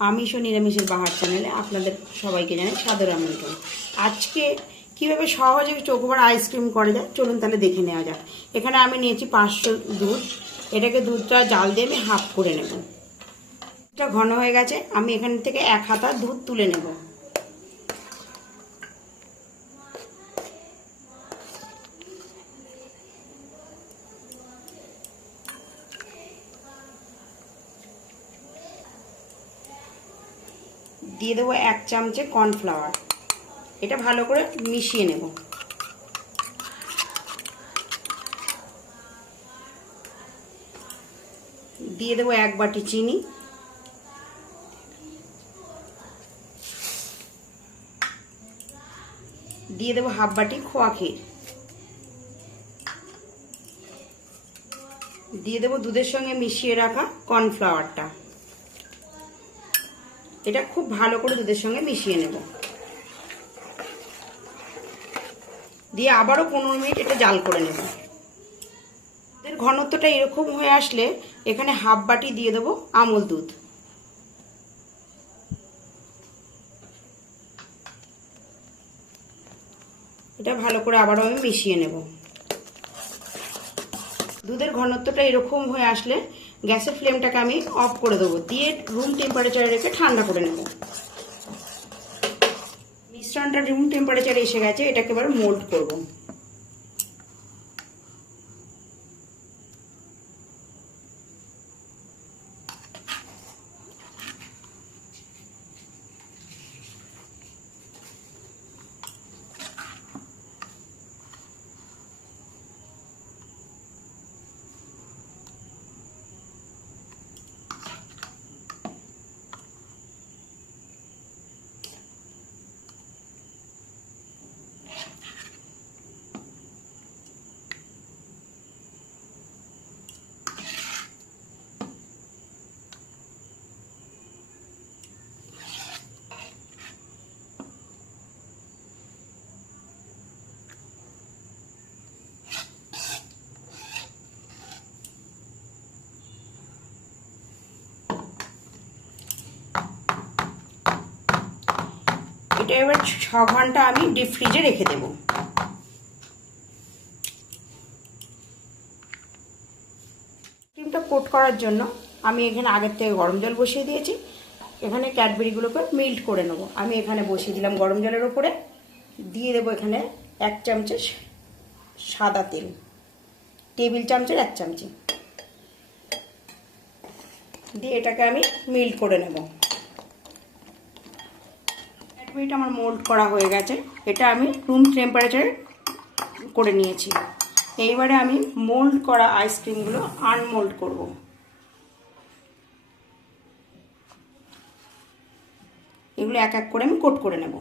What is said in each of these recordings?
আমিষ ও নিরামিষের বাহার চ্যানেলে আপনাদের সবাইকে জানাই সাদর আমন্ত্রণ। আজকে কীভাবে সহজে চোকোবার আইসক্রিম করা যায় চলুন তাহলে দেখে নেওয়া যাক। এখানে আমি নিয়েছি 500 দুধ। এটাকে দুধটা জাল দিয়ে আমি হাফ করে নেব। এটা ঘন হয়ে গেছে, আমি এখান থেকে 1 হাতা দুধ তুলে নেব। দিয়ে দেবো 1 চামচে কর্নফ্লাওয়ার। এটা ভালো করে মিশিয়ে নেব। দিয়ে দেবো 1 বাটি চিনি। দিয়ে দেবো হাফ বাটি খোয়া ক্ষীর। দিয়ে দেবো দুধের সঙ্গে মিশিয়ে রাখা কর্নফ্লাওয়ারটা। এটা খুব ভালো করে দুধের সঙ্গে মিশিয়ে নেব। দিয়ে আবারও 15 মিনিট এটা জাল করে নেব। এর ঘনত্বটা এরকম হয়ে আসলে এখানে হাফ বাটি দিয়ে দেবো আমুল দুধ। এটা ভালো করে আবারও আমি মিশিয়ে নেব। দুধের ঘনত্বটা এরকম হয়ে আসলে গ্যাসের ফ্লেমটাকে আমি অফ করে দেবো। দিয়ে রুম টেম্পারেচারে রেখে ঠান্ডা করে নেব। মিশ্রণটা রুম টেম্পারেচারে এসে গেছে, এটাকে এবার মোল্ড করব। এটা এবার 6 ঘন্টা আমি ডিপ ফ্রিজে রেখে দেব। ক্রিমটা কোট করার জন্য আমি এখানে আগের থেকে গরম জল বসিয়ে দিয়েছি। এখানে ক্যাডবেরিগুলোকে মেল্ট করে নেব। আমি এখানে বসিয়ে দিলাম গরম জলের ওপরে। দিয়ে দেবো এখানে 1 চামচে সাদা তেল, টেবিল চামচের 1 চামচি। দিয়ে এটাকে আমি মেল্ট করে নেব। ক্যাডবেরিটা আমার মোল্ড করা হয়ে গেছে। এটা আমি রুম টেম্পারেচারে করে নিয়েছি। এইবারে আমি মোল্ড করা আইসক্রিমগুলো আনমোল্ড করব। এগুলো এক এক করে আমি কোট করে নেব।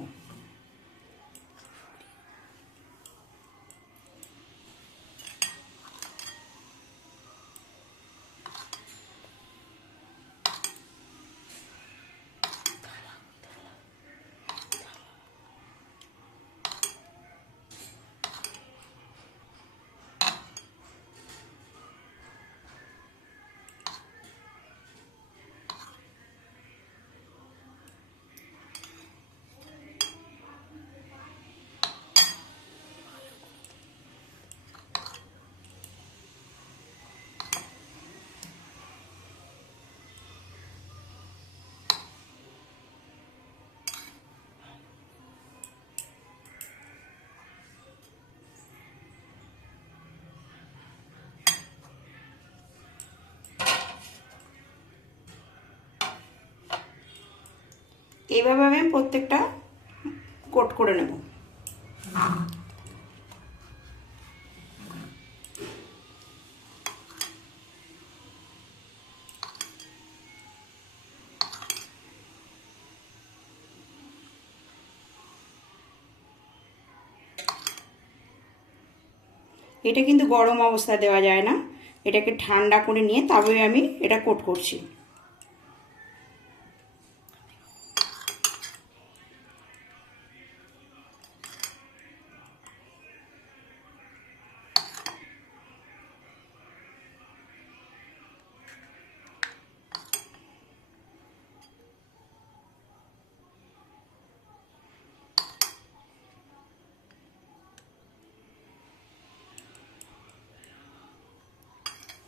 এইভাবে আমি প্রত্যেকটা কোট করে নেব। এটা কিন্তু গরম অবস্থায় দেওয়া যায় না, এটাকে ঠান্ডা করে নিয়ে তবে আমি এটা কোট করছি।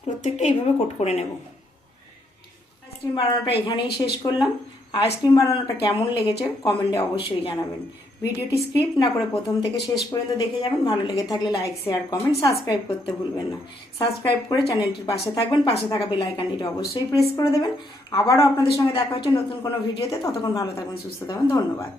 প্রত্যেকটা এইভাবে কোট করে নেব। আইসক্রিম বানানোটা এখানেই শেষ করলাম। আইসক্রিম বানানোটা কেমন লেগেছে কমেন্টে অবশ্যই জানাবেন। ভিডিওটি স্কিপ না করে প্রথম থেকে শেষ পর্যন্ত দেখে যাবেন। ভালো লেগে থাকলে লাইক, শেয়ার, কমেন্ট, সাবস্ক্রাইব করতে ভুলবেন না। সাবস্ক্রাইব করে চ্যানেলটির পাশে থাকবেন, পাশে থাকা বেল আইকনটি অবশ্যই প্রেস করে দেবেন। আবারও আপনাদের সঙ্গে দেখা হচ্ছে নতুন কোনো ভিডিওতে। ততক্ষণ ভালো থাকবেন, সুস্থ থাকবেন। ধন্যবাদ।